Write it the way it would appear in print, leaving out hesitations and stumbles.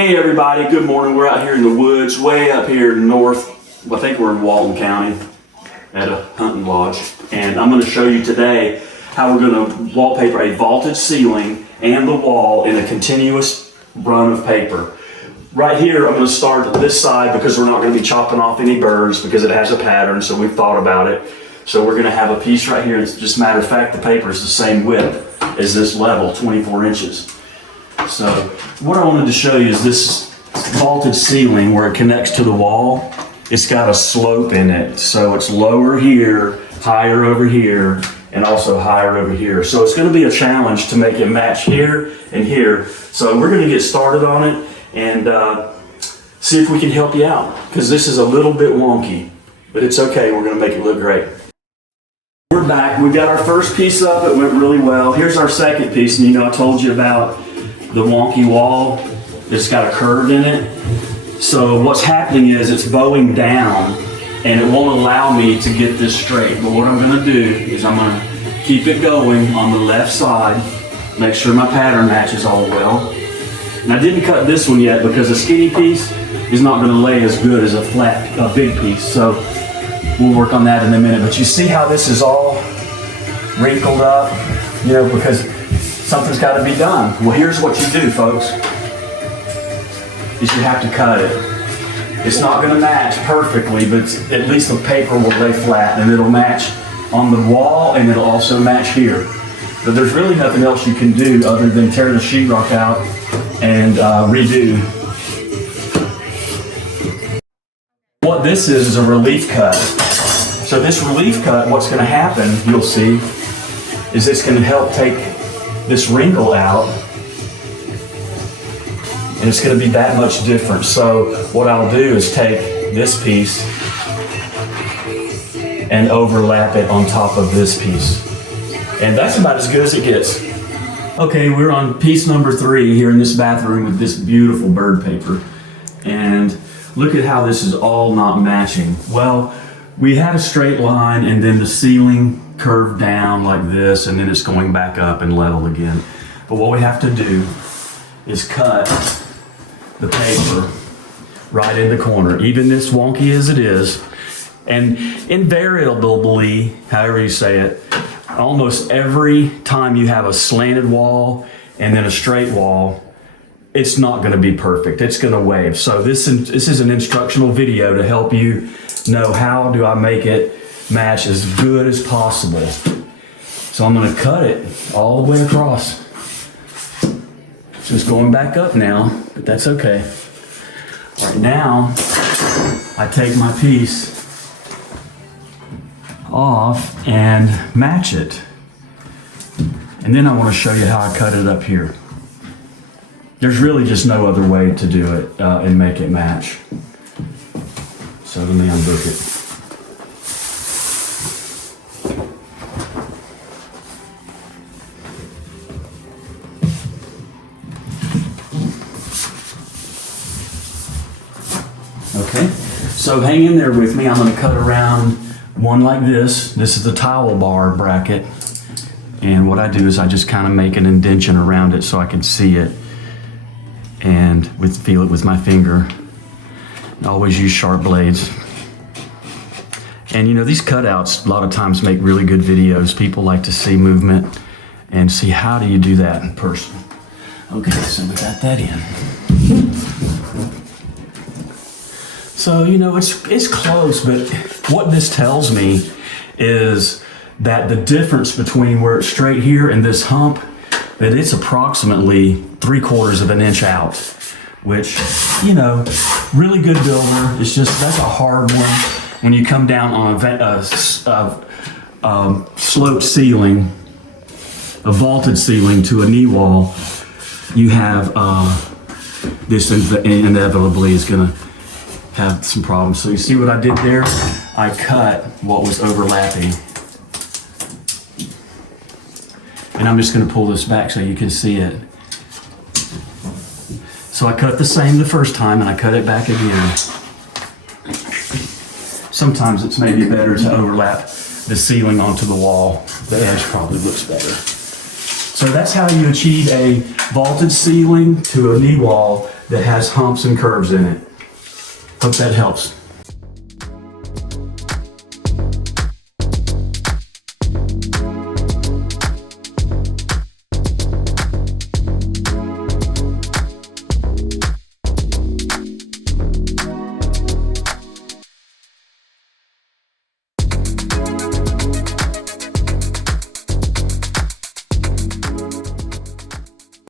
Hey everybody, good morning. We're out here in the woods, way up here north. I think we're in Walton County at a hunting lodge. And I'm going to show you today how we're going to wallpaper a vaulted ceiling and the wall in a continuous run of paper. Right here, I'm going to start at this side because we're not going to be chopping off any birds because it has a pattern, so we've thought about it. So we're going to have a piece right here. It's just a matter of fact, the paper is the same width as this level, 24 inches. So what I wanted to show you is this vaulted ceiling where it connects to the wall. It's got a slope in it. So it's lower here, higher over here, and also higher over here. So it's going to be a challenge to make it match here and here. So we're going to get started on it and see if we can help you out, because this is a little bit wonky, but it's okay. We're going to make it look great. We're back. We got our first piece up. It went really well. Here's our second piece, and I told you about the wonky wall. It's got a curve in it. So what's happening is it's bowing down and it won't allow me to get this straight. But what I'm going to do is I'm going to keep it going on the left side, make sure my pattern matches all well. And I didn't cut this one yet because a skinny piece is not going to lay as good as a big piece. So we'll work on that in a minute. But you see how this is all wrinkled up, because something's got to be done. Well, here's what you do, folks, is you have to cut it. It's not going to match perfectly, but at least the paper will lay flat and it'll match on the wall and it'll also match here. But there's really nothing else you can do other than tear the sheetrock out and redo. What this is a relief cut. So this relief cut, what's going to happen, you'll see, is it's going to help take this wrinkle out, and it's going to be that much different. So what I'll do is take this piece and overlap it on top of this piece, and that's about as good as it gets. Okay, we're on piece number 3 here in this bathroom with this beautiful bird paper, and look at how this is all not matching. Well, we had a straight line and then the ceiling curved down like this, and then it's going back up and level again. But what we have to do is cut the paper right in the corner, even this wonky as it is. And invariably, however you say it, almost every time you have a slanted wall and then a straight wall, it's not going to be perfect. It's going to wave. So this is an instructional video to help you know how do I make it match as good as possible. So I'm going to cut it all the way across. So it's going back up now, but that's okay. All right, now I take my piece off and match it. And then I want to show you how I cut it up here. There's really just no other way to do it and make it match. So let me unbook it. Okay, so hang in there with me. I'm going to cut around one like this. This is the towel bar bracket. And what I do is I just kind of make an indentation around it so I can see it and feel it with my finger. I always use sharp blades. And these cutouts a lot of times make really good videos. People like to see movement and see how do you do that in person. Okay, so we got that in. So, it's close, but what this tells me is that the difference between where it's straight here and this hump, that it's approximately 3/4 of an inch out, which, really good builder. It's just, that's a hard one. When you come down on a sloped ceiling, a vaulted ceiling to a knee wall, you have this inevitably is going to have some problems. So you see what I did there? I cut what was overlapping. And I'm just going to pull this back so you can see it. So I cut the same the first time and I cut it back again. Sometimes it's maybe better to overlap the ceiling onto the wall. The edge probably looks better. So that's how you achieve a vaulted ceiling to a knee wall that has humps and curves in it. Hope that helps.